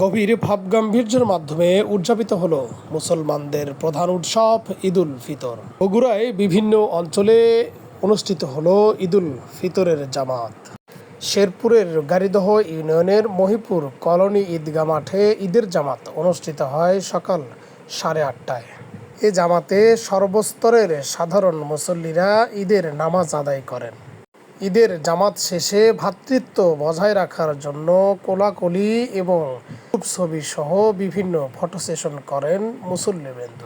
গভীর ভাবগাম্ভীর্যের মাধ্যমে উদযাপিত হলো মুসলমানদের প্রধান উৎসব ঈদুল ফিতর। বগুড়ায় বিভিন্ন অঞ্চলে অনুষ্ঠিত হলো ঈদুল ফিতরের জামাত। শেরপুরের গাড়িদহ ইউনিয়নের মহিপুর কলোনি ঈদগাহ মাঠে ঈদের জামাত অনুষ্ঠিত হয় সকাল 8:30টায়। এ জামাতে সর্বস্তরের সাধারণ মুসল্লিরা ঈদের নামাজ আদায় করেন। ঈদের জামাত শেষে ভ্রাতৃত্ব বজায় রাখার জন্য কোলাকুলি এবং গ্রুপ ছবি সহ বিভিন্ন ফটো সেশন করেন মুসল্লিবৃন্দ।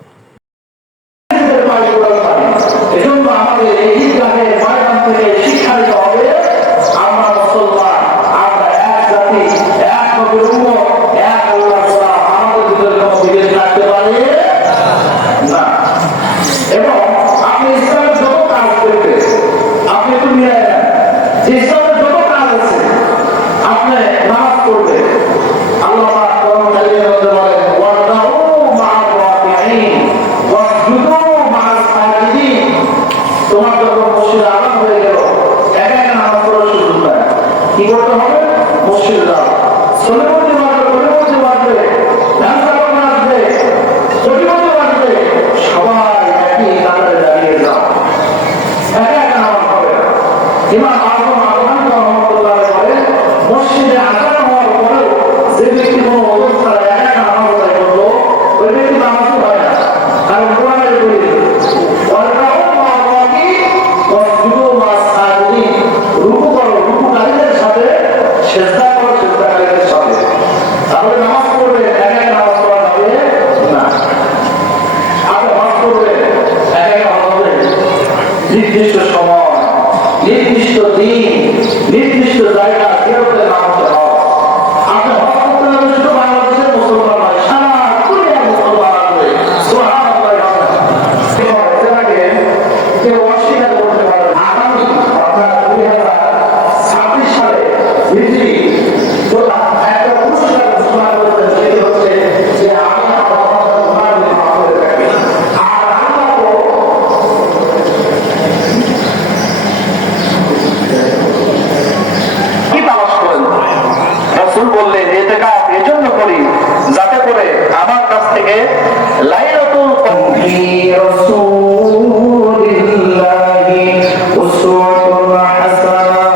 কি করতে হবে? মসজিদে যাও, ছোট করতে পারবে, আসবে, ছোট করতে পারবে, সবাই একই কাতারে দাঁড়িয়ে যাও, একা নামাজ হবে। ইমাম আজম আবহান রহমতুল্লাহ বলে, মসজিদে আসার হওয়ার পরেও যে ব্যক্তি কোনো অবস্থায় একা নামাজ আদায় করলো, ওই ব্যক্তি নামাজও হয় না। কারণ কোরআনের দলিল নির্দিষ্ট সময়, নির্দিষ্ট দিন, নির্দিষ্ট জায়গা ফেরতের নামতে হয়। আপনি হজ করতে যাবেন শুধু বাংলাদেশের মুসলমান নয়, সারা দুনিয়ার মুসলমান আসবে। কেউ অস্বীকার করতে পারে আগামী অর্থাৎ 2026 সালে হিজরি একটা পুরস্কার ঘোষণা করেছেন, সেটি হচ্ছে যে আমি বললেন ইতিকাফ এজন্য করি যাতে করে আমার কাছ থেকে লাইলাতুল কদর রাসূলিল্লাহি উসওয়াতুন হাসানাহ।